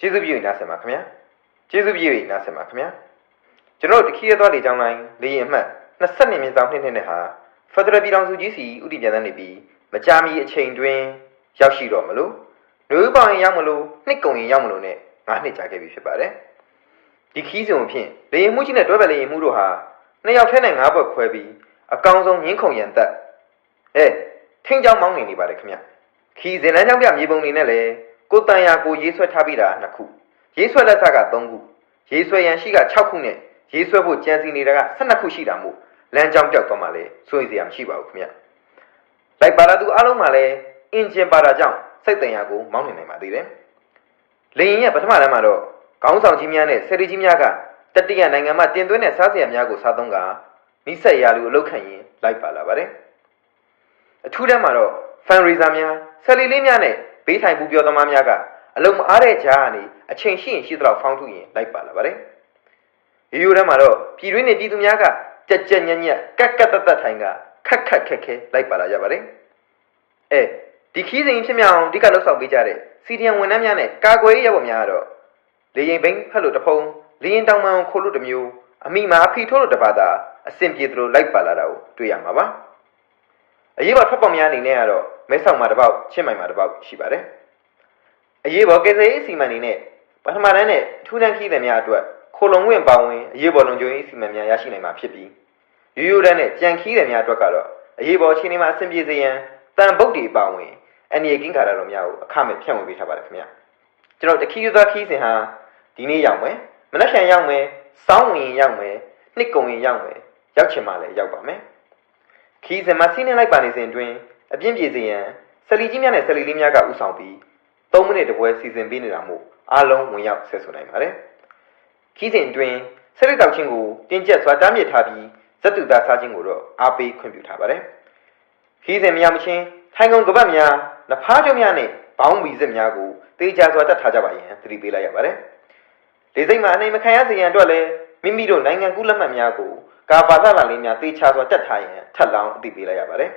ကျေးဇူးပြုနားဆင်ပါခင်ဗျာကျေးဇူးပြုနားဆင်ပါခင်ဗျာကျွန်တော်တခီးရသွားလေကြောင်းတိုင်းလေရင်အမှတ်22မြင်းဆောင်2နှစ်နဲ့ဟာဖက်ဒရယ်ပြည်ထောင်စုကြီးစီဥတီပြန်တဲ့နေပြီးမကြာမီအချိန်တွင်ရောက်ရှိတော့မလို့လူဦးပေါင်းရင်ရောက်မလို့နှစ်ကုန်ရင်ရောက်မလို့နဲ့9နှစ်ကြာခဲ့ပြီဖြစ်ပါတယ်ဒီခီးစဉ်ဖြင့်လေရင်မှုကြီးနဲ့တွဲပဲလေရင်မှုတို့ဟာနှစ်ယောက်ထဲနဲ့9ဘွက်ခွဲပြီးအကောင်ဆုံးငင်းခုန်ရန်သက်ထင်းကြောင်းမောင်းနေပါတယ်ခင်ဗျခီးစဉ်လမ်းကြောင်းပြမြေပုံနေနဲ့လေကိုတန်ရာကိုရေးဆွဲထားပြီးတာ2ခုရေးဆွဲလက်ဆက3ခုရေးဆွဲရန်ရှိက6ခုနဲ့ရေးဆွဲဖို့ကြံစီနေတာက12ခုရှိတာမို့လမ်းကြောင်းပြောက်သွားမှလည်းစိုးရိမ်စရာမရှိပါဘူးခင်ဗျလိုက်ပါလာသူအားလုံးမှလည်းအင်ဂျင်ပါတာကြောင့်စိတ်တန်ရာကိုမောင်းနေနိုင်ပါသေးတယ်လေရင်ရဲ့ပထမလမ်းမှာတော့ခေါင်းဆောင်ကြီးများနဲ့ဆယ်ရီကြီးများကတတိယနိုင်ငံမှာတင်သွင်းတဲ့စားစရာများကိုစားသုံးကမိဆက်ရာလူအလုပ်ခံရင်လိုက်ပါလာပါတယ်အထူးတန်းမှာတော့ဖန်ရီဇာများဆယ်လီလေးများနဲ့ဘေးထိုင်ပူပြောသမားများကအလုံးမအားတဲ့ကြားကနေအချိန်ရှိရင်ရှိသလောက်ဖောင်းထုရင်လိုက်ပါလာပါတယ်ရိုးရိုးတန်းမှာတော့ပြည်တွင်းနေပြည်သူများကကြက်ကြက်ညက်ညက်ကက်ကက်တက်တက်ထိုင်ကခက်ခက်ခက်ခဲလိုက်ပါလာကြပါတယ်ဒီခီးစဉ်ဖြစ်မြောင်ဒီကလှုပ်ဆောင်ပေးကြတဲ့စီဒီယံဝန်ထမ်းများနဲ့ကာကွယ်ရေးရပ်များကတော့လေရင်ဘိန်းဖက်လို့တဖုံလေရင်တောင်မှန်ခိုးလို့တစ်မျိုးအမိမာအဖီထိုးလို့တစ်ပါတာအဆင်ပြေသလိုလိုက်ပါလာတာကိုတွေ့ရမှာပါအရေးပေါ်ထွက်ပေါက်များအနေနဲ့ကတော့မဲဆောက်မှာတစ်ပေါက်ချင်းမိုင်မှာတစ်ပေါက်ရှိပါတယ်အရေးပေါ်ကယ်ဆယ်ရေးအစီအမံတွေနဲ့ပထမတန်းနဲ့ထူးထမ်းခီးသည်များအတွက်ခိုလုံဝင်ပါဝင်အရေးပေါ်လုံခြုံရေးအစီအမံများရရှိနိုင်မှာဖြစ်ပြီးရိုးရိုးတန်းနဲ့ကြံခီးသည်များအတွက်ကတော့အရေးပေါ်အခြေအနေမှာအဆင်ပြေစေရန်တန်ပုတ်တွေပါဝင်အန်ရီကင်းခါရတော်များကိုအခမဲ့ဖြန့်ဝေပေးထားပါတယ်ခင်ဗျကျွန်တော်တခီးသွားခီးစဉ်ဟာဒီနေ့ရောက်မယ်မနက်ဖြန်ရောက်မယ်စောင်းဝင်ရောက်မယ်နှစ်ကုန်ရင်ရောက်မယ်ရောက်ချင်မှလည်းရောက်ပါမယ်ခီးစဉ်မှာစီးနှင်းလိုက်ပါနေစဉ်အတွင်းအပြင်းပြေစေရန်ဆယ်လီကြီးများနဲ့ဆယ်လီလေးများကဥဆောင်ပြီး3မိနစ်တပွဲစီစဉ်ပေးနေတာမို့အားလုံးဝင်ရောက်ဆက်ဆိုနိုင်ပါတယ်ခီးစဉ်အတွင်းဆက်လက်တောက်ချင်းကိုတင်းကျပ်စွာတားမြစ်ထားပြီးဇက်တူသားစားခြင်းကိုတော့အားပေးခွင့်ပြုထားပါတယ်ခီးစဉ်မရမချင်းထိုင်ကုန်ကပတ်များနဖားကျုံများနဲ့ဘောင်းမီစစ်များကိုတေးကြစွာတတ်ထားကြပါရန်သတိပေးလိုက်ရပါတယ်လေစိတ်မှာအနေမခံရစေရန်အတွက်လည်းမိမိတို့နိုင်ငံကူးလက်မှတ်များကိုကာပါသလာလေးများတေးချစွာတတ်ထားရန်ထပ်လောင်းအသိပေးလိုက်ရပါတယ်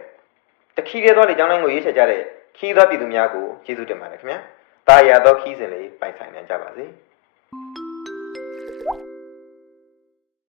တခီးရဲသောလေကြောင်းလိုင်းကိုရေးချကြတဲ့ခီးသောပြည်သူများကိုကျေးဇူးတင်ပါတယ်ခင်ဗျာတာယာသောခီးစဉ်လေးပိုင်ဆိုင်နိုင်ကြပါစေ